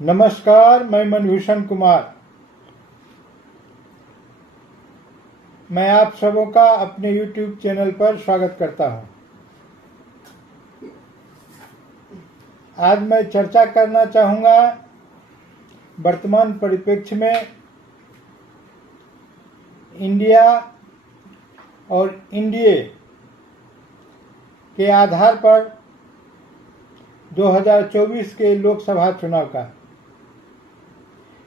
नमस्कार, मैं मनभूषण कुमार। मैं आप सबों का अपने YouTube चैनल पर स्वागत करता हूं। आज मैं चर्चा करना चाहूँगा वर्तमान परिप्रेक्ष्य में इंडिया और एनडीए के आधार पर 2024 के लोकसभा चुनाव का।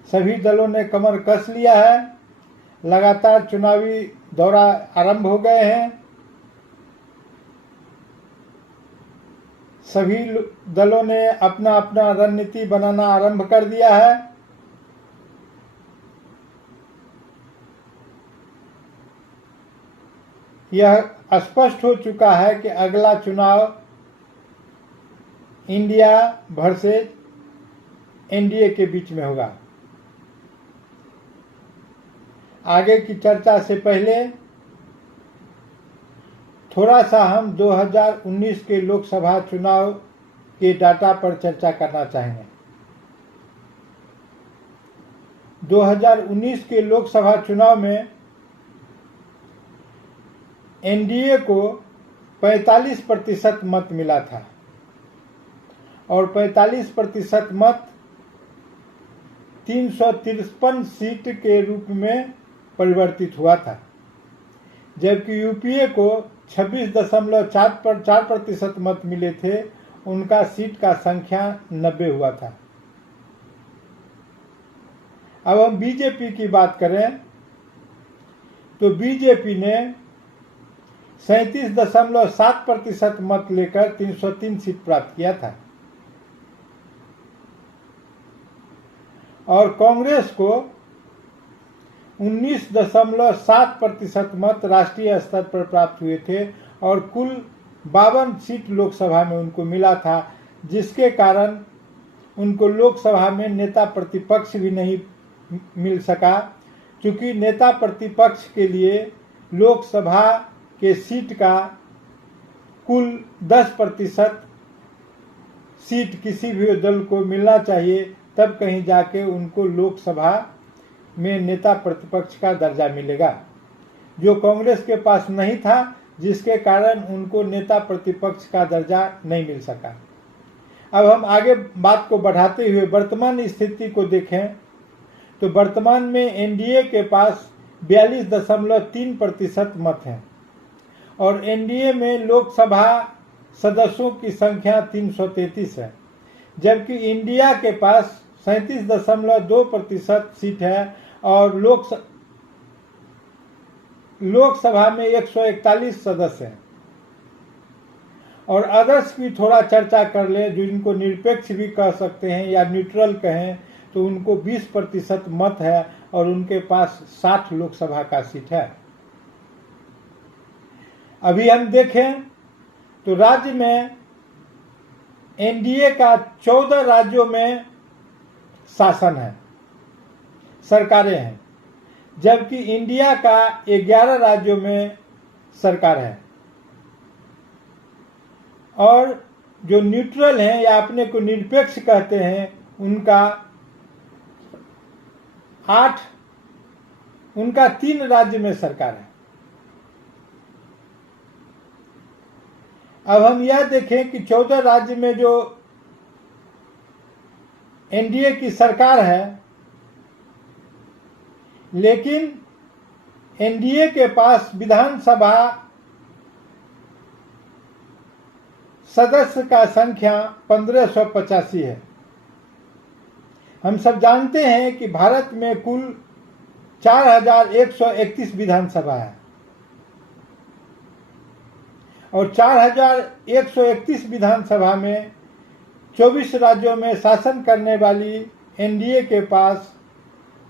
सभी दलों ने कमर कस लिया है। लगातार चुनावी दौरा आरंभ हो गए हैं। सभी दलों ने अपना अपना रणनीति बनाना आरंभ कर दिया है। यह स्पष्ट हो चुका है कि अगला चुनाव इंडिया वर्सेस एनडीए के बीच में होगा। आगे की चर्चा से पहले थोड़ा सा हम 2019 के लोकसभा चुनाव के डाटा पर चर्चा करना चाहेंगे। 2019 के लोकसभा चुनाव में एनडीए को 45% मत मिला था और 45% मत 353 सीट के रूप में परिवर्तित हुआ था, जबकि यूपीए को 26.4% मत मिले थे। उनका सीट का संख्या 90 हुआ था। अब हम बीजेपी की बात करें तो बीजेपी ने 37.7% मत लेकर 303 सीट प्राप्त किया था और कांग्रेस को 19.7% मत राष्ट्रीय स्तर पर प्राप्त हुए थे और कुल 52 सीट लोकसभा में उनको मिला था, जिसके कारण उनको लोकसभा में नेता प्रतिपक्ष भी नहीं मिल सका, क्योंकि नेता प्रतिपक्ष के लिए लोकसभा के सीट का कुल 10% सीट किसी भी दल को मिलना चाहिए, तब कहीं जाके उनको लोकसभा में नेता प्रतिपक्ष का दर्जा मिलेगा, जो कांग्रेस के पास नहीं था, जिसके कारण उनको नेता प्रतिपक्ष का दर्जा नहीं मिल सका। अब हम आगे बात को बढ़ाते हुए वर्तमान स्थिति को देखें तो वर्तमान में एनडीए के पास 42.3% मत हैं और एनडीए में लोकसभा सदस्यों की संख्या 333 है, जबकि इंडिया के पास 37.2% सीट है और लोकसभा में 141 सदस्य हैं। और अदर्स की थोड़ा चर्चा कर ले, जो इनको निरपेक्ष भी कह सकते हैं या न्यूट्रल कहें, तो उनको 20% मत है और उनके पास 60 लोकसभा का सीट है। अभी हम देखें तो राज्य में एनडीए का 14 राज्यों में शासन है, सरकारें हैं, जबकि इंडिया का 11 राज्यों में सरकार है और जो न्यूट्रल हैं या अपने को निरपेक्ष कहते हैं उनका 3 राज्य में सरकार है। अब हम यह देखें कि 14 राज्य में जो एनडीए की सरकार है, लेकिन एनडीए के पास विधानसभा सदस्य का संख्या 1585 है। हम सब जानते हैं कि भारत में कुल 4131 विधानसभा है और 4131 विधानसभा में 24 राज्यों में शासन करने वाली एनडीए के पास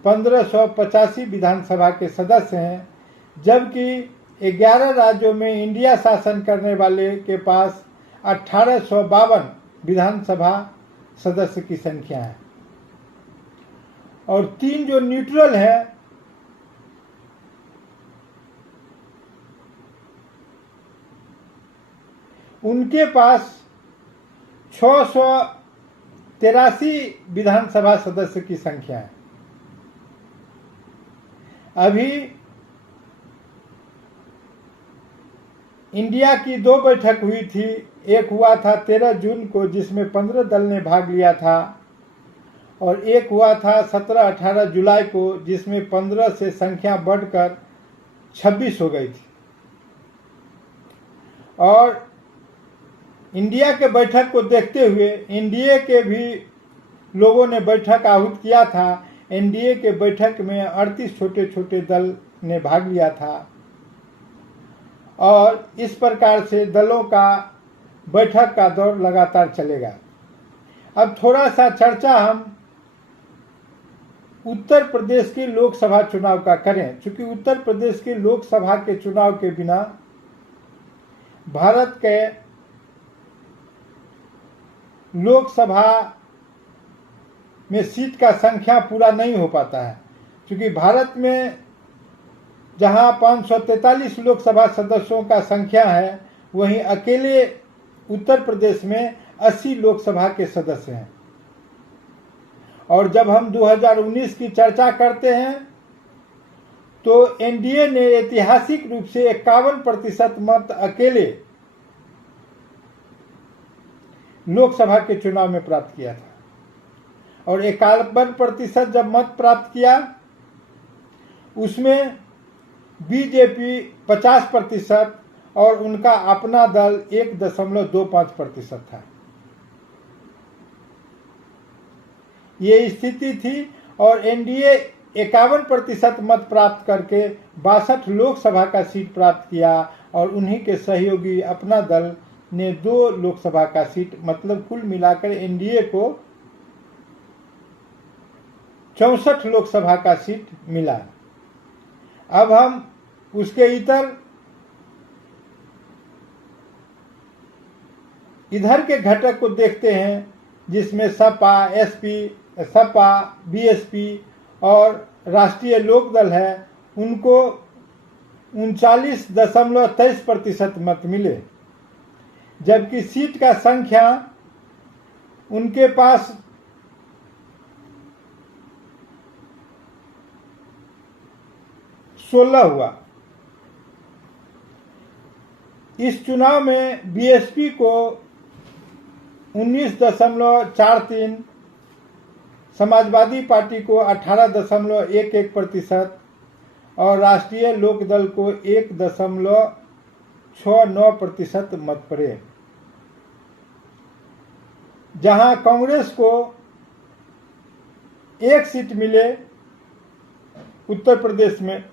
1585 विधानसभा के सदस्य हैं, जबकि 11 राज्यों में इंडिया शासन करने वाले के पास 1852 विधानसभा सदस्य की संख्या है और 3 जो न्यूट्रल हैं उनके पास 83 विधानसभा सदस्य की संख्या है। अभी इंडिया की 2 बैठक हुई थी। एक हुआ था 13 जून को जिसमें 15 दल ने भाग लिया था, और एक हुआ था 17-18 जुलाई को जिसमें 15 से संख्या बढ़कर 26 हो गई थी। और इंडिया के बैठक को देखते हुए एनडीए के भी लोगों ने बैठक आहूत किया था। एनडीए के बैठक में 38 छोटे छोटे दल ने भाग लिया था, और इस प्रकार से दलों का बैठक का दौर लगातार चलेगा। अब थोड़ा सा चर्चा हम उत्तर प्रदेश के लोकसभा चुनाव का करें, क्योंकि उत्तर प्रदेश के लोकसभा के चुनाव के बिना भारत के लोकसभा में सीट का संख्या पूरा नहीं हो पाता है। क्योंकि भारत में जहां 543 लोकसभा सदस्यों का संख्या है, वहीं अकेले उत्तर प्रदेश में 80 लोकसभा के सदस्य हैं। और जब हम 2019 की चर्चा करते हैं तो एनडीए ने ऐतिहासिक रूप से 51% मत अकेले लोकसभा के चुनाव में प्राप्त किया था, और 51% जब मत प्राप्त किया उसमें बीजेपी 50% और उनका अपना दल 1.25% था। ये स्थिति थी, और एनडीए 51% मत प्राप्त करके 62 लोकसभा का सीट प्राप्त किया, और उन्हीं के सहयोगी अपना दल ने 2 लोकसभा का सीट, मतलब कुल मिलाकर एनडीए को 64 लोकसभा का सीट मिला। अब हम उसके इधर के घटक को देखते हैं, जिसमें सपा, बीएसपी और राष्ट्रीय लोकदल है। उनको 39.23% मत मिले, जबकि सीट का संख्या उनके पास 16 हुआ। इस चुनाव में बीएसपी को 19.43, समाजवादी पार्टी को 18.11% और राष्ट्रीय लोकदल को 1.69% मत पड़े। जहां कांग्रेस को 1 सीट मिले उत्तर प्रदेश में,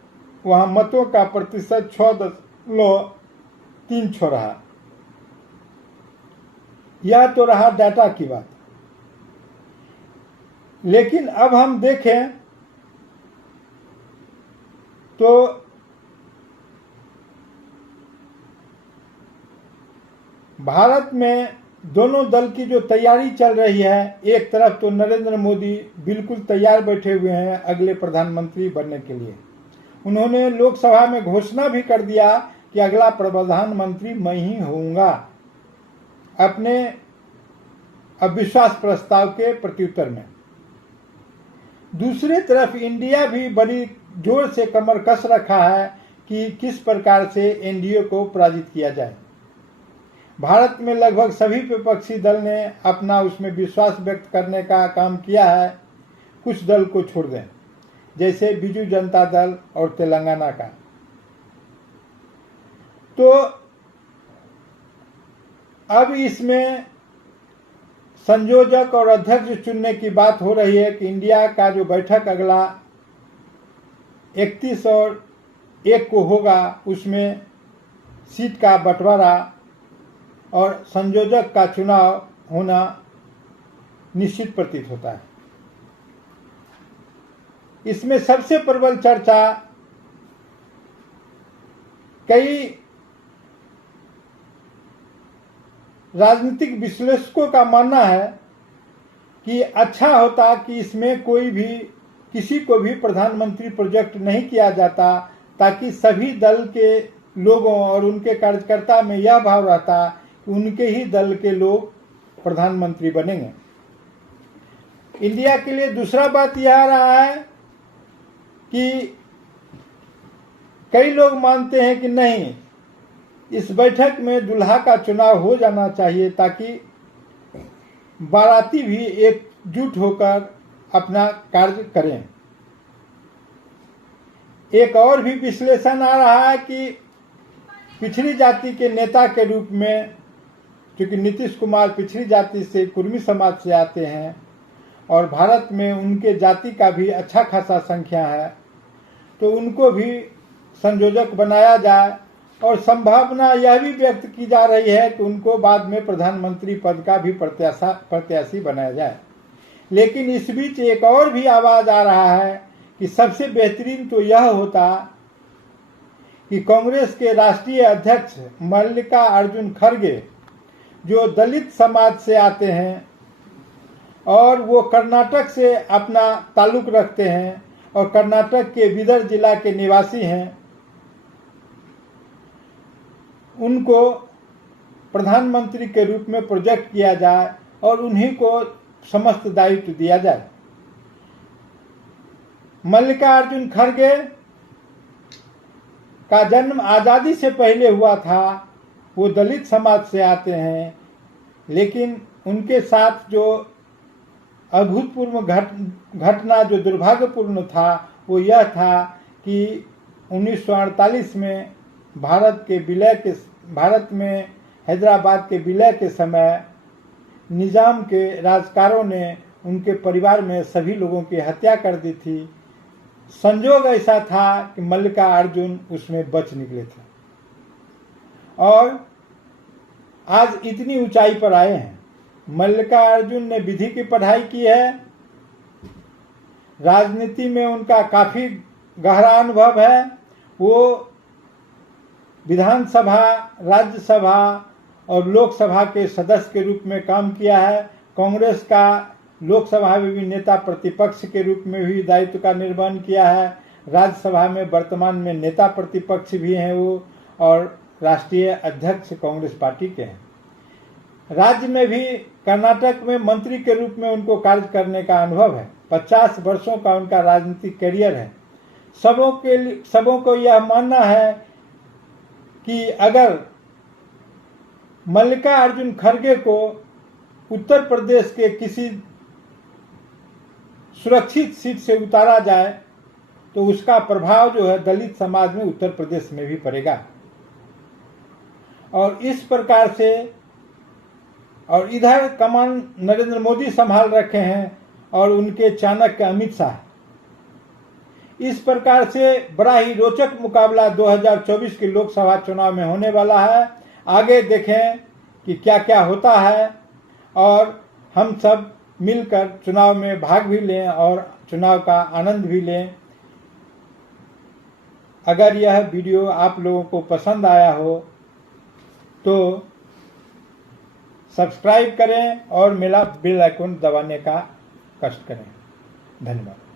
वहां मतों का प्रतिशत 6.36 रहा। यह तो रहा डाटा की बात। लेकिन अब हम देखें तो भारत में दोनों दल की जो तैयारी चल रही है, एक तरफ तो नरेंद्र मोदी बिल्कुल तैयार बैठे हुए हैं अगले प्रधानमंत्री बनने के लिए। उन्होंने लोकसभा में घोषणा भी कर दिया कि अगला प्रधानमंत्री मैं ही होऊंगा, अपने अविश्वास प्रस्ताव के प्रत्युत्तर में। दूसरी तरफ इंडिया भी बड़ी जोर से कमर कस रखा है कि किस प्रकार से एनडीए को पराजित किया जाए। भारत में लगभग सभी विपक्षी दल ने अपना उसमें विश्वास व्यक्त करने का काम किया है, कुछ दल को छोड़ दें, जैसे बीजू जनता दल और तेलंगाना का। तो अब इसमें संयोजक और अध्यक्ष चुनने की बात हो रही है कि इंडिया का जो बैठक अगला 31 और 1 को होगा, उसमें सीट का बंटवारा और संयोजक का चुनाव होना निश्चित प्रतीत होता है। इसमें सबसे प्रबल चर्चा कई राजनीतिक विश्लेषकों का मानना है कि अच्छा होता कि इसमें कोई भी किसी को भी प्रधानमंत्री प्रोजेक्ट नहीं किया जाता, ताकि सभी दल के लोगों और उनके कार्यकर्ता में यह भाव रहता कि उनके ही दल के लोग प्रधानमंत्री बनेंगे। इंडिया के लिए दूसरा बात यह रहा है कि कई लोग मानते हैं कि नहीं, इस बैठक में दूल्हा का चुनाव हो जाना चाहिए ताकि बाराती भी एकजुट होकर अपना कार्य करें। एक और भी विश्लेषण आ रहा है कि पिछड़ी जाति के नेता के रूप में, क्योंकि नीतीश कुमार पिछड़ी जाति से, कुर्मी समाज से आते हैं और भारत में उनके जाति का भी अच्छा खासा संख्या है, तो उनको भी संयोजक बनाया जाए और संभावना यह भी व्यक्त की जा रही है कि उनको बाद में प्रधानमंत्री पद का भी प्रत्याशी बनाया जाए। लेकिन इस बीच एक और भी आवाज आ रहा है कि सबसे बेहतरीन तो यह होता कि कांग्रेस के राष्ट्रीय अध्यक्ष मल्लिकार्जुन खड़गे, जो दलित समाज से आते हैं और वो कर्नाटक से अपना ताल्लुक रखते हैं और कर्नाटक के बीदर जिला के निवासी हैं, उनको प्रधानमंत्री के रूप में प्रोजेक्ट किया जाए और उन्हीं को समस्त दायित्व दिया जाए। मल्लिकार्जुन खड़गे का जन्म आज़ादी से पहले हुआ था, वो दलित समाज से आते हैं, लेकिन उनके साथ जो अभूतपूर्व घटना जो दुर्भाग्यपूर्ण था वो यह था कि 1948 में भारत में हैदराबाद के विलय के समय निजाम के राजकारों ने उनके परिवार में सभी लोगों की हत्या कर दी थी। संजोग ऐसा था कि मल्लिकार्जुन उसमें बच निकले थे और आज इतनी ऊंचाई पर आए हैं। मल्लिकार्जुन ने विधि की पढ़ाई की है, राजनीति में उनका काफी गहरा अनुभव है। वो विधानसभा, राज्यसभा और लोकसभा के सदस्य के रूप में काम किया है। कांग्रेस का लोकसभा में भी नेता प्रतिपक्ष के रूप में भी दायित्व का निर्वहन किया है। राज्यसभा में वर्तमान में नेता प्रतिपक्ष भी हैं वो, और राष्ट्रीय अध्यक्ष कांग्रेस पार्टी के हैं। राज्य में भी कर्नाटक में मंत्री के रूप में उनको कार्य करने का अनुभव है। 50 वर्षों का उनका राजनीतिक करियर है। सबों को यह मानना है कि अगर मल्लिकार्जुन खड़गे को उत्तर प्रदेश के किसी सुरक्षित सीट से उतारा जाए तो उसका प्रभाव जो है दलित समाज में उत्तर प्रदेश में भी पड़ेगा। और इस प्रकार से, और इधर कमान नरेंद्र मोदी संभाल रखे हैं और उनके चाणक्य अमित शाह। इस प्रकार से बड़ा ही रोचक मुकाबला 2024 के लोकसभा चुनाव में होने वाला है। आगे देखें कि क्या क्या होता है और हम सब मिलकर चुनाव में भाग भी लें और चुनाव का आनंद भी लें। अगर यह वीडियो आप लोगों को पसंद आया हो तो सब्सक्राइब करें और मेरा बेल आइकन दबाने का कष्ट करें। धन्यवाद।